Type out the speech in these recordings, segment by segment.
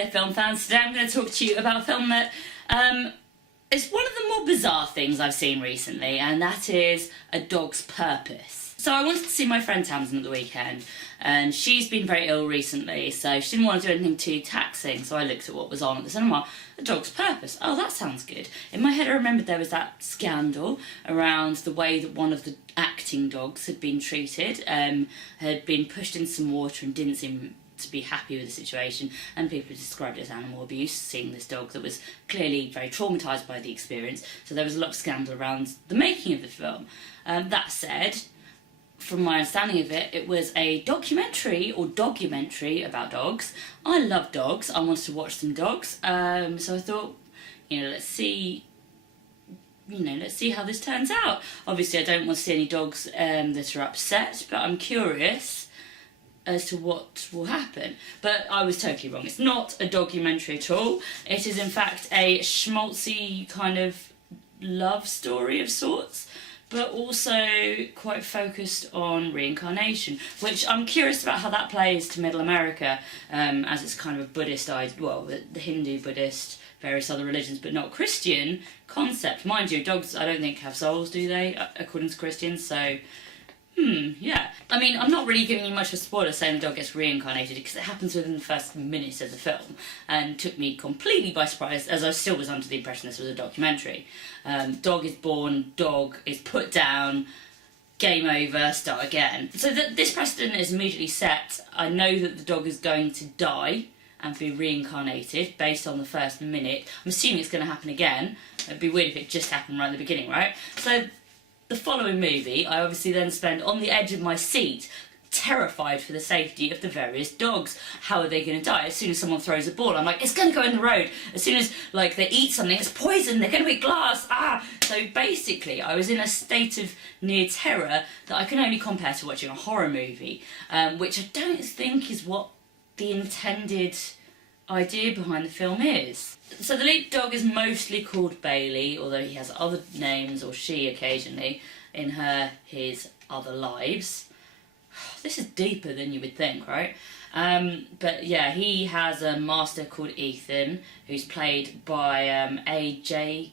there film fans, today I'm going to talk to you about a film that is one of the more bizarre things I've seen recently, and that is A Dog's Purpose. So I wanted to see my friend Tamsin at the weekend, and she's been very ill recently, so she didn't want to do anything too taxing, so I looked at what was on at the cinema. A Dog's Purpose. Oh, that sounds good. In my head I remembered there was that scandal around the way that one of the acting dogs had been treated, had been pushed in some water and didn't seem to be happy with the situation, and people described it as animal abuse, seeing this dog that was clearly very traumatised by the experience, so there was a lot of scandal around the making of the film. That said, from my understanding of it, it was a documentary about dogs. I love dogs, I wanted to watch some dogs, so I thought, let's see how this turns out. Obviously I don't want to see any dogs that are upset, but I'm curious as to what will happen. But I was totally wrong. It's not a documentary at all. It is in fact a schmaltzy kind of love story of sorts, but also quite focused on reincarnation, which I'm curious about how that plays to Middle America, as it's kind of a Buddhist, the Hindu, Buddhist, various other religions, but not Christian concept. Mind you, dogs I don't think have souls, do they, according to Christians, so yeah. I mean, I'm not really giving you much of a spoiler saying the dog gets reincarnated, because it happens within the first minutes of the film and took me completely by surprise, as I still was under the impression this was a documentary. Dog is born, dog is put down, game over, start again. So this precedent is immediately set. I know that the dog is going to die and be reincarnated based on the first minute. I'm assuming it's going to happen again. It'd be weird if it just happened right at the beginning, right? So the following movie, I obviously then spend on the edge of my seat, terrified for the safety of the various dogs. How are they going to die? As soon as someone throws a ball, I'm like, it's going to go in the road. As soon as they eat something, it's poison, they're going to be glass, So basically, I was in a state of near terror that I can only compare to watching a horror movie, which I don't think is what the intended idea behind the film is. So the lead dog is mostly called Bailey, although he has other names, or she occasionally, in his other lives. This is deeper than you would think, right? But yeah, he has a master called Ethan, who's played by AJ.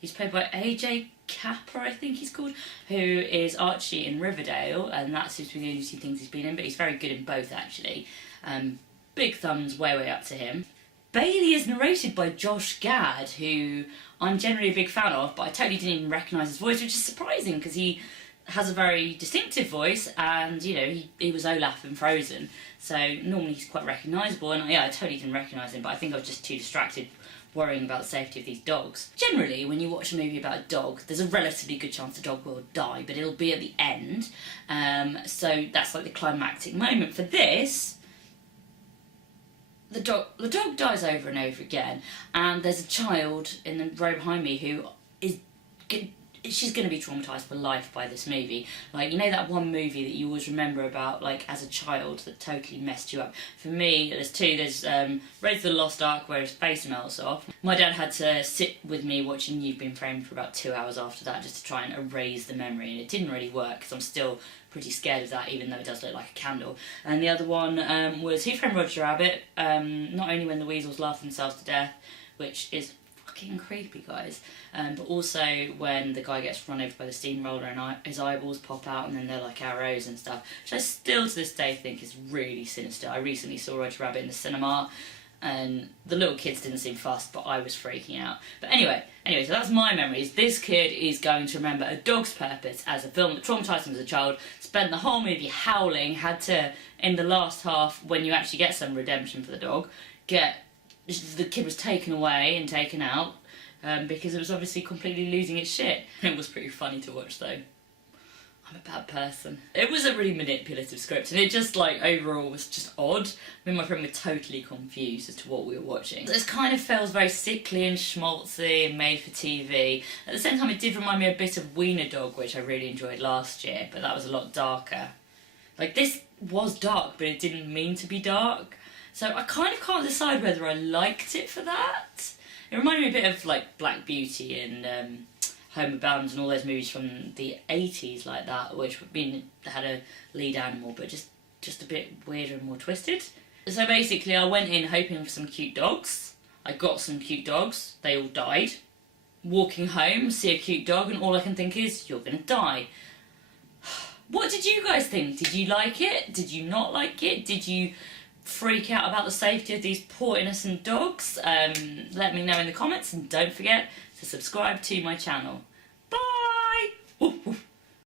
He's played by AJ Capper, I think he's called, who is Archie in Riverdale, and that seems to be the only two things he's been in, but he's very good in both, actually. Big thumbs way up to him. Bailey is narrated by Josh Gad, who I'm generally a big fan of, but I totally didn't even recognise his voice, which is surprising because he has a very distinctive voice, and he was Olaf in Frozen, so normally he's quite recognisable, and I totally didn't recognise him, but I think I was just too distracted worrying about the safety of these dogs. Generally, when you watch a movie about a dog, there's a relatively good chance the dog will die, but it'll be at the end, so that's like the climactic moment. For this, the dog dies over and over again, and there's a child in the row behind me who she's going to be traumatised for life by this movie. That one movie that you always remember about, as a child, that totally messed you up? For me, there's two. There's Raiders of the Lost Ark, where his face melts off. My dad had to sit with me watching You've Been Framed for about 2 hours after that, just to try and erase the memory, and it didn't really work, because I'm still pretty scared of that, even though it does look like a candle. And the other one was Who Framed Roger Rabbit, not only when the weasels laugh themselves to death, which is fucking creepy, guys, but also when the guy gets run over by the steamroller and his eyeballs pop out and then they're like arrows and stuff, which I still to this day think is really sinister. I recently saw Roger Rabbit in the cinema, and the little kids didn't seem fussed, but I was freaking out. But anyway, so that's my memories. This kid is going to remember A Dog's Purpose as a film that traumatised him as a child, spent the whole movie howling, had to, in the last half, when you actually get some redemption for the dog, the kid was taken away and taken out, because it was obviously completely losing its shit. It was pretty funny to watch, though. I'm a bad person. It was a really manipulative script, and it just, overall was just odd. Me and my friend were totally confused as to what we were watching. This kind of feels very sickly and schmaltzy and made for TV. At the same time, it did remind me a bit of Wiener Dog, which I really enjoyed last year, but that was a lot darker. This was dark, but it didn't mean to be dark. So I kind of can't decide whether I liked it for that. It reminded me a bit of Black Beauty and Homeward Bound and all those movies from the 80s like that, which had a lead animal, but just a bit weirder and more twisted. So basically I went in hoping for some cute dogs. I got some cute dogs. They all died. Walking home, see a cute dog, and all I can think is, you're gonna die. What did you guys think? Did you like it? Did you not like it? Did you freak out about the safety of these poor innocent dogs? Let me know in the comments, and don't forget to subscribe to my channel. Bye!